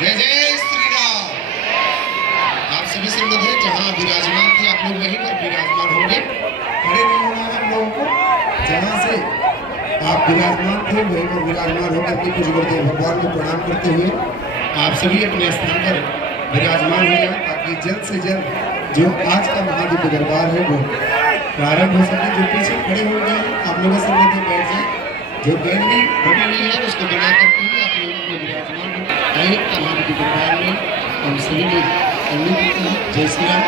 जय जय श्री राम। आप सभी से अनुरोध है, जहाँ विराजमान थे आप लोग वहीं पर विराजमान होंगे। खड़े नहीं होना है हम लोगों को। जहाँ से आप विराजमान थे वहीं पर विराजमान होकर के कुछ गुरुदेव भगवान को प्रणाम करते हुए आप सभी अपने स्थान पर विराजमान हो जाए, ताकि जल्द से जल्द जो आज का महादिव्य दरबार है वो प्रारंभ हो सके। जो पीछे खड़े हो गए आप लोगों से लेकर बैठ जाए। जो गैलरी बनी हुई है उसको बना करके ही आप लोगों को विराजमान होना महादिव्य दरबार में हम सभी लोग करते हैं। जय श्री राम।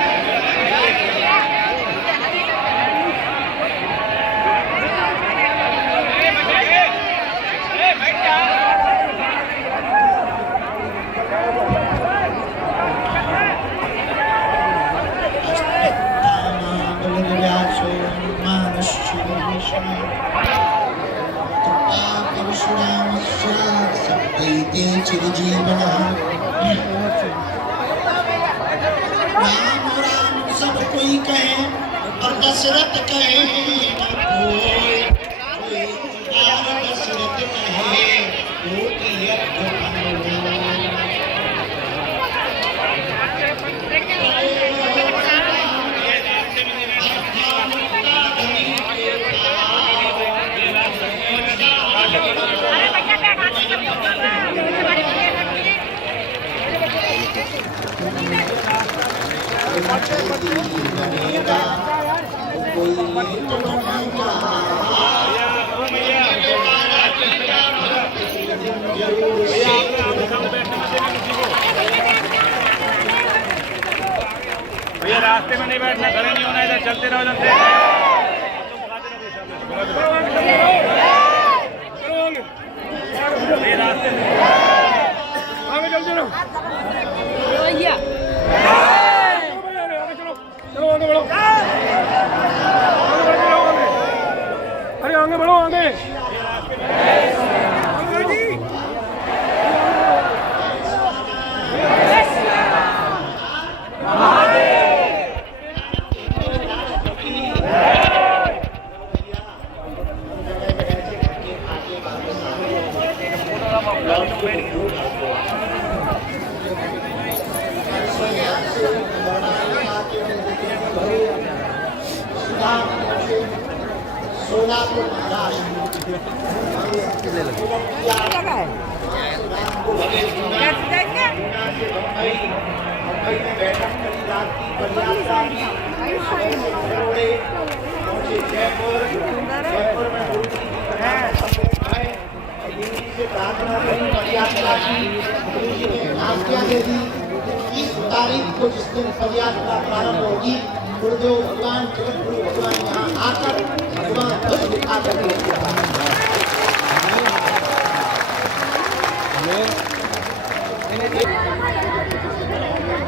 राम राम सब कोई कहे और दशरथ कहे न कोई, दशरथ कहे वो भैया रास्ते में नहीं बैठना, खड़े नहीं होना, इधर चलते रहो चलते रास्ते में आगे चलते रहो। चलो आगे बढ़ो, अरे आगे बढ़ो आगे। सोलापुर महाराष्ट्र तारीख को जिस दिन पद यात्रा प्रारंभ होगी, गुरुदेव भगवान जगत गुरु भगवान यहाँ आकर भगवान ध्वज दिखा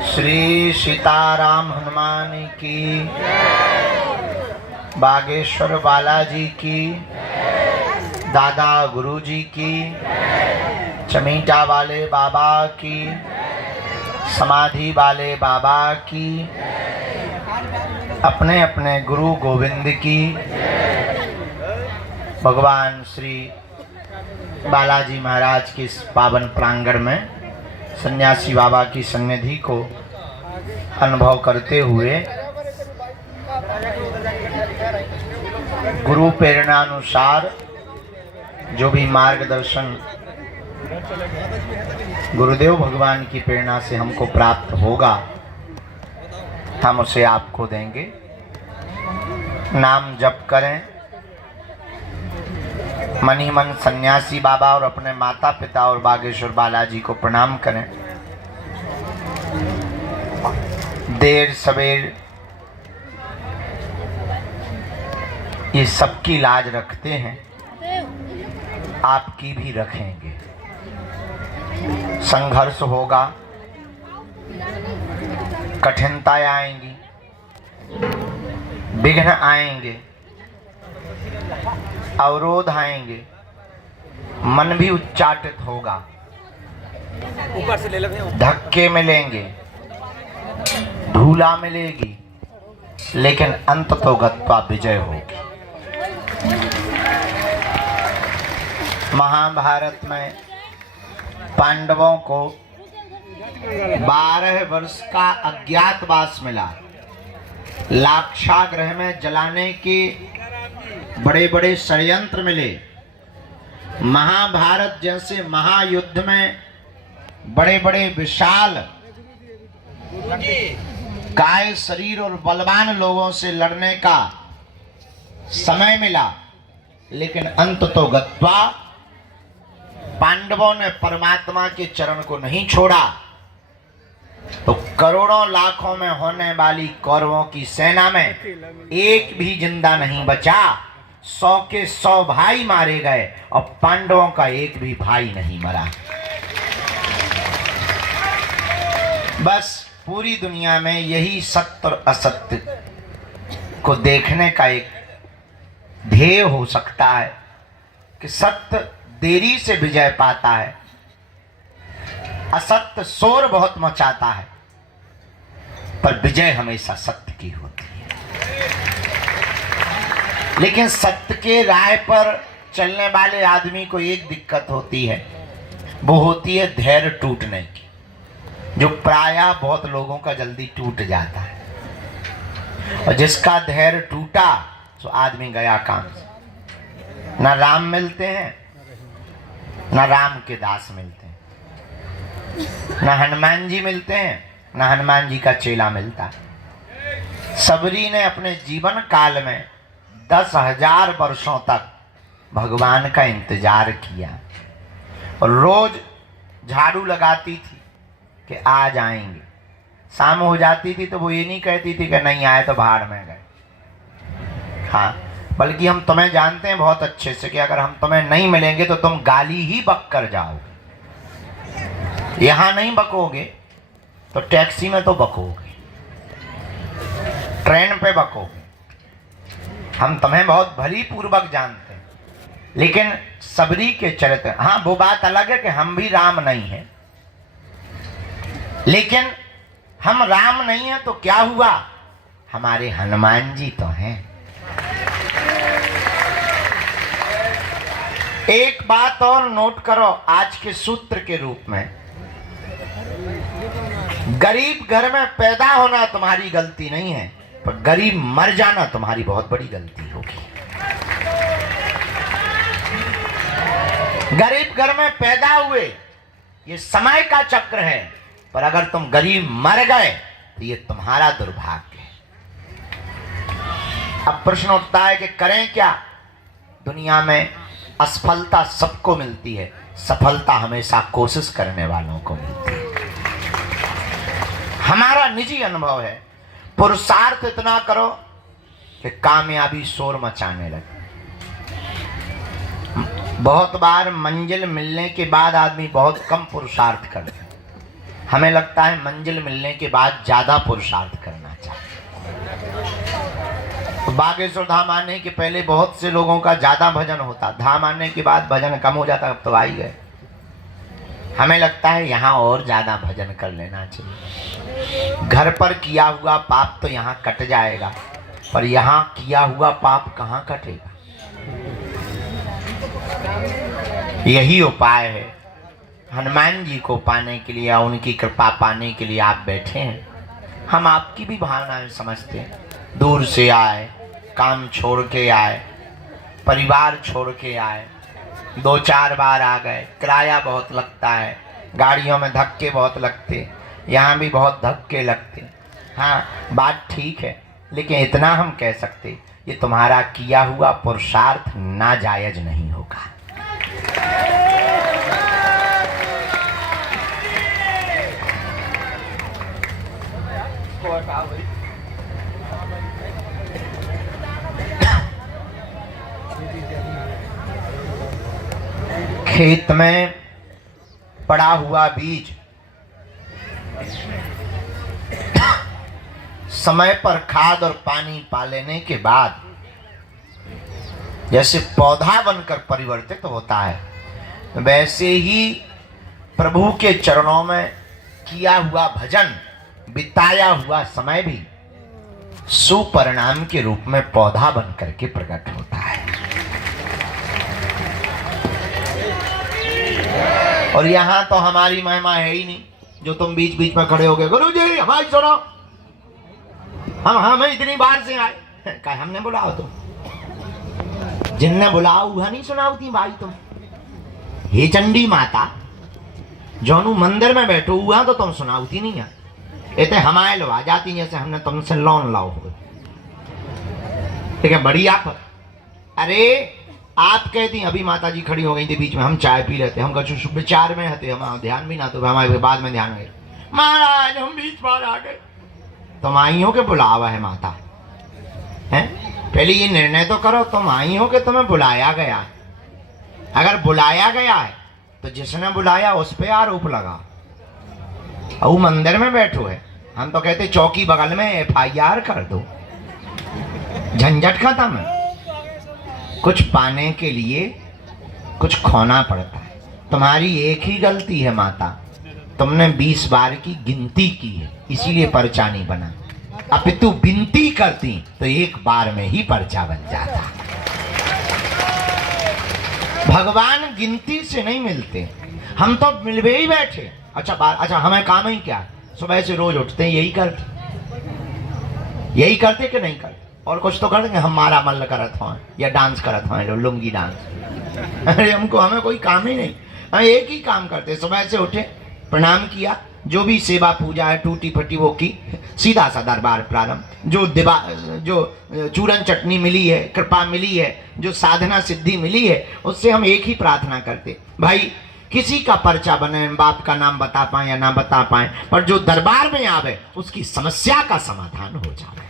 श्री सीताराम हनुमान की, बागेश्वर बालाजी की, दादा गुरुजी की, चमीटा वाले बाबा की, समाधि वाले बाबा की, अपने अपने गुरु गोविंद की, भगवान श्री बालाजी महाराज के इस पावन प्रांगण में सन्यासी बाबा की सन्निधि को अनुभव करते हुए गुरु प्रेरणानुसार जो भी मार्गदर्शन गुरुदेव भगवान की प्रेरणा से हमको प्राप्त होगा हम उसे आपको देंगे। नाम जप करें, मन ही मन सन्यासी बाबा और अपने माता पिता और बागेश्वर बालाजी को प्रणाम करें। देर सवेर ये सबकी लाज रखते हैं, आपकी भी रखेंगे। संघर्ष होगा, कठिनताएं आएंगी, विघ्न आएंगे, अवरोध आएंगे, मन भी उच्चाटित होगा, ऊपर से ले लगे। धक्के मिलेंगे, धूला मिलेगी, लेकिन अंत तो गत्वा विजय होगी। महाभारत में पांडवों को 12 वर्ष का अज्ञातवास मिला। लाक्षागृह में जलाने के बड़े बड़े षड्यंत्र मिले। महाभारत जैसे महायुद्ध में बड़े बड़े विशाल काय शरीर और बलवान लोगों से लड़ने का समय मिला, लेकिन अंत तो गत्वा पांडवों ने परमात्मा के चरण को नहीं छोड़ा। तो करोड़ों लाखों में होने वाली कौरवों की सेना में एक भी जिंदा नहीं बचा। 100 के 100 भाई मारे गए और पांडवों का एक भी भाई नहीं मरा। बस पूरी दुनिया में यही सत्य और असत्य को देखने का एक ध्येय हो सकता है कि सत्य देरी से विजय पाता है, असत्य शोर बहुत मचाता है, पर विजय हमेशा सत्य की होती है। लेकिन सत्य के राह पर चलने वाले आदमी को एक दिक्कत होती है, वो होती है धैर्य टूटने की, जो प्रायः बहुत लोगों का जल्दी टूट जाता है। और जिसका धैर्य टूटा तो आदमी गया काम से। ना राम मिलते हैं, ना राम के दास मिलते हैं, ना हनुमान जी मिलते हैं, ना हनुमान जी का चेला मिलता है। सबरी ने अपने जीवन काल में 10,000 वर्षों तक भगवान का इंतजार किया और रोज झाड़ू लगाती थी कि आ जाएंगे। शाम हो जाती थी तो वो ये नहीं कहती थी कि नहीं आए तो भाड़ में गए। हाँ, बल्कि हम तुम्हें जानते हैं बहुत अच्छे से कि अगर हम तुम्हें नहीं मिलेंगे तो तुम गाली ही बक कर जाओगे। यहां नहीं बकोगे तो टैक्सी में तो बकोगे, ट्रेन पे बकोगे। हम तुम्हें बहुत भली पूर्वक जानते हैं, लेकिन सबरी के चरित्र, हाँ वो बात अलग है कि हम भी राम नहीं हैं, लेकिन हम राम नहीं हैं तो क्या हुआ, हमारे हनुमान जी तो हैं। एक बात और नोट करो आज के सूत्र के रूप में, गरीब घर में पैदा होना तुम्हारी गलती नहीं है, पर गरीब मर जाना तुम्हारी बहुत बड़ी गलती होगी। गरीब घर में पैदा हुए ये समय का चक्र है, पर अगर तुम गरीब मर गए तो ये तुम्हारा दुर्भाग्य है। अब प्रश्न उठता है कि करें क्या। दुनिया में असफलता सबको मिलती है, सफलता हमेशा कोशिश करने वालों को मिलती है। हमारा निजी अनुभव है, पुरुषार्थ इतना करो कि कामयाबी शोर मचाने लगे। बहुत बार मंजिल मिलने के बाद आदमी बहुत कम पुरुषार्थ करता है। हमें लगता है मंजिल मिलने के बाद ज्यादा पुरुषार्थ करना चाहिए। तो बागेश्वर धाम आने के पहले बहुत से लोगों का ज्यादा भजन होता, धाम आने के बाद भजन कम हो जाता, अब तो आ ही गए। हमें लगता है यहाँ और ज्यादा भजन कर लेना चाहिए। घर पर किया हुआ पाप तो यहाँ कट जाएगा, पर यहाँ किया हुआ पाप कहाँ कटेगा। यही उपाय है। हनुमान जी को पाने के लिए, उनकी कृपा पाने के लिए आप बैठे हैं। हम आपकी भी भावनाएं समझते हैं। दूर से आए, काम छोड़ के आए, परिवार छोड़ के आए, 2-4 बार आ गए, किराया बहुत लगता है, गाड़ियों में धक्के बहुत लगते, यहाँ भी बहुत धक्के लगते। हाँ, बात ठीक है, लेकिन इतना हम कह सकते, ये तुम्हारा किया हुआ पुरुषार्थ नाजायज नहीं होगा। खेत में पड़ा हुआ बीज समय पर खाद और पानी पा लेने के बाद जैसे पौधा बनकर परिवर्तित होता है, वैसे ही प्रभु के चरणों में किया हुआ भजन, बिताया हुआ समय भी सुपरिणाम के रूप में पौधा बन करके प्रकट होता है। और यहां तो हमारी महिमा है ही नहीं, जो तुम बीच बीच में खड़े हो गए, गुरु जी हमारी सुनो, हम इतनी बार से आए, क्या हमने बुलाओ तुम? जिनने बुलाओ वह नहीं सुनाओ थी भाई तुम। हे चंडी माता, जोनू मंदिर में बैठो हुआ तो तुम सुनाओ थी नहीं है, इतने हमारे लो आ जाती जैसे हमने तुमसे लोन लाओ हो। ठीक है, बढ़िया। अरे आप कहती अभी माता जी खड़ी हो गई थी बीच में, हम चाय पी लेते, हम कुछ विचार में हते, हम ध्यान भी ना, तो हमारे बाद में ध्यान में महाराज हम बीच बार आ गए। तुम आई हो के बुलावा है माता है? पहले ये निर्णय तो करो, तुम आई हो कि तुम्हें बुलाया गया है। अगर बुलाया गया है तो जिसने बुलाया उस पे आरोप लगा। वो मंदिर में बैठो है, हम तो कहते चौकी बगल में FIR कर दो, झंझट खत्म है। कुछ पाने के लिए कुछ खोना पड़ता है। तुम्हारी एक ही गलती है माता, तुमने 20 बार की गिनती की है, इसीलिए पर्चा नहीं बना। अब तू विनती करती तो एक बार में ही पर्चा बन जाता। भगवान गिनती से नहीं मिलते, हम तो मिलवे ही बैठे। अच्छा हमें काम ही क्या, सुबह से रोज उठते हैं यही करते कि नहीं करते? और कुछ तो कर देंगे, हम मारा मल्ल करत हो या डांस करत हो, लुंगी डांस। अरे हमें कोई काम ही नहीं, हम एक ही काम करते। सुबह से उठे, प्रणाम किया, जो भी सेवा पूजा है टूटी फटी वो की, सीधा सा दरबार प्रारंभ। जो चूरन चटनी मिली है, कृपा मिली है, जो साधना सिद्धि मिली है, उससे हम एक ही प्रार्थना करते, भाई किसी का पर्चा बने, बाप का नाम बता पाए या ना बता पाए, पर जो दरबार में आवे उसकी समस्या का समाधान हो जाए।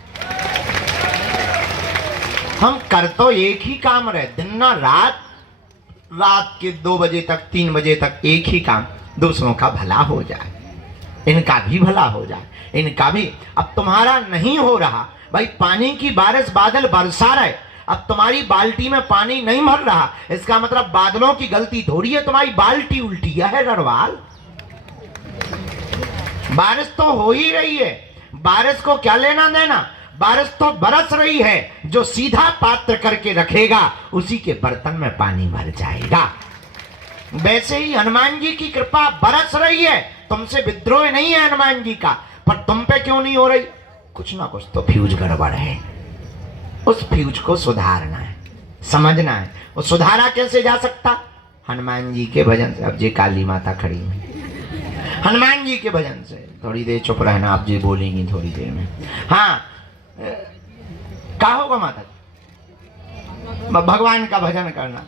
हम कर तो एक ही काम रहे, दिन ना रात के 2 बजे तक 3 बजे तक एक ही काम, दूसरों का भला हो जाए, इनका भी भला हो जाए, इनका भी। अब तुम्हारा नहीं हो रहा भाई, पानी की बारिश बादल बरसा रहे, अब तुम्हारी बाल्टी में पानी नहीं भर रहा, इसका मतलब बादलों की गलती थोड़ी है, तुम्हारी बाल्टी उल्टी है गढ़वाल। बारिश तो हो ही रही है, बारिश को क्या लेना देना, बारिश तो बरस रही है। जो सीधा पात्र करके रखेगा उसी के बर्तन में पानी भर जाएगा। वैसे ही हनुमान जी की कृपा बरस रही है, तुमसे विद्रोह नहीं है हनुमान जी का, पर तुम पे क्यों नहीं हो रही? कुछ ना कुछ तो फ्यूज गड़बड़ है, उस फ्यूज को सुधारना है, समझना है। वो सुधारा कैसे जा सकता? हनुमान जी के भजन से। अब जी काली माता खड़ी है, हनुमान जी के भजन से। थोड़ी देर चुप रहना, आप जी बोलेंगी थोड़ी देर में। हाँ, क्या होगा माता? भगवान का भजन करना।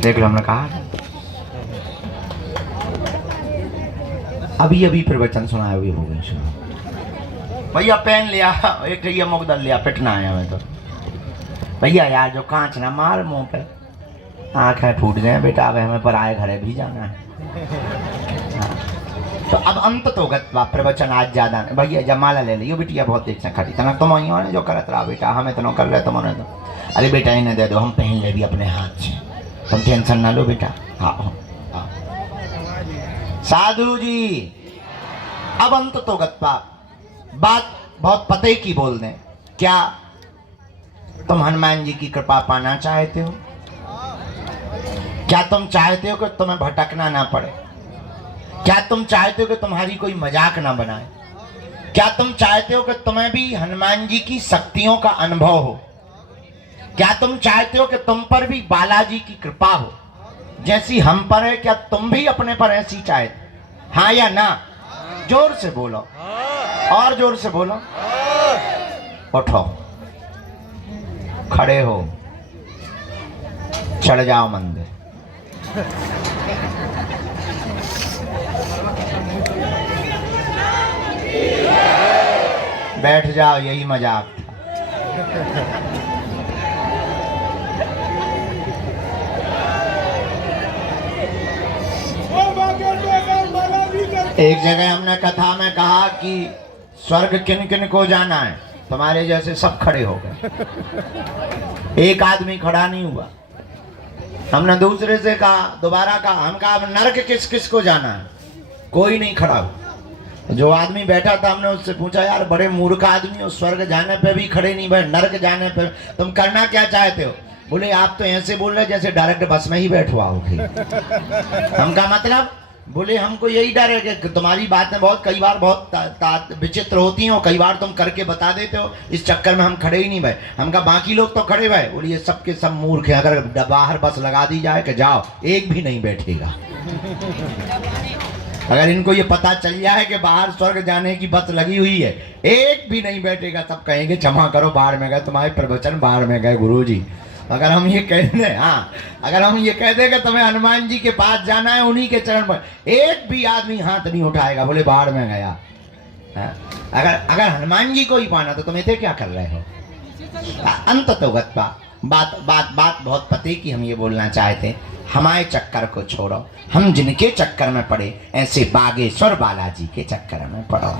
देख लो, हमने कहा अभी प्रवचन सुनाया, अभी हो गए सुना। भैया पेन लिया, एक ये मुकदल लिया, पिटना है हमें तो। भैया यार जो कांच ना मार मुंह पे, आंखें फूट गए बेटा, अब हमें पर आए घरे भी जाना है। तो अब अंत तो गत्वा प्रवचन आज ज्यादा नहीं। भैया जमाला ले लियो बिटिया, बहुत देर से खड़ी तना तुम जो करत रहा बेटा, हमें तो कर रहे तुमने तो। अरे बेटा इन्हें दे दो, हम पहन ले भी अपने हाथ से, तुम टेंशन ना लो बेटा। हाँ साधु जी, अब अंत तो गत्वा बात बहुत पते की बोल दें। क्या तुम हनुमान जी की कृपा पाना चाहते हो? क्या तुम चाहते हो कि तुम्हें भटकना ना पड़े? क्या तुम चाहते हो कि तुम्हारी कोई मजाक ना बनाए? क्या तुम चाहते हो कि तुम्हें भी हनुमान जी की शक्तियों का अनुभव हो? क्या तुम चाहते हो कि तुम पर भी बालाजी की कृपा हो जैसी हम पर है? क्या तुम भी अपने पर ऐसी चाहते? हाँ या ना? जोर से बोलो, और जोर से बोलो। उठो, खड़े हो, चढ़ जाओ मंदिर। बैठ जाओ, यही मजाक था। एक जगह हमने कथा में कहा कि स्वर्ग किन किन को जाना है, तुम्हारे जैसे सब खड़े हो गए, एक आदमी खड़ा नहीं हुआ। हमने दूसरे से कहा, दोबारा कहा, हम कहा नरक किस किस को जाना है, कोई नहीं खड़ा हुआ। जो आदमी बैठा था हमने उससे पूछा, यार बड़े मूर्ख आदमी हो, स्वर्ग जाने पे भी खड़े नहीं भाई, नरक जाने पे तुम करना क्या चाहते हो? बोले आप तो ऐसे बोल रहे जैसे डायरेक्ट बस में ही बैठवाओगे। हम का मतलब? बोले हमको यही डर है कि तुम्हारी बातें बहुत कई बार बहुत विचित्र होती हैं, कई बार तुम करके बता देते हो, इस चक्कर में हम खड़े ही नहीं भाई। हम कहा बाकी लोग तो खड़े भाई। बोले ये सबके सब मूर्ख हैं, अगर बाहर बस लगा दी जाए कि जाओ, एक भी नहीं बैठेगा। अगर इनको ये पता चल जाए कि बाहर स्वर्ग जाने की बस लगी हुई है, एक भी नहीं बैठेगा। सब कहेंगे क्षमा करो, बाहर में गए तुम्हारे प्रवचन, बाहर में गए गुरुजी। अगर हम ये कह दें, हाँ अगर हम ये कह दें कि तुम्हें हनुमान जी के पास जाना है, उन्हीं के चरण पर, एक भी आदमी हाथ नहीं उठाएगा, बोले बाहर में गया। अगर हनुमान जी को ही पाना तो तुम इतने क्या कर रहे हो? अंत तो बात बहुत पते की हम ये बोलना चाहते, हमारे चक्कर को छोड़ो, हम जिनके चक्कर में पड़े ऐसे बागेश्वर बालाजी के चक्कर में पड़ो।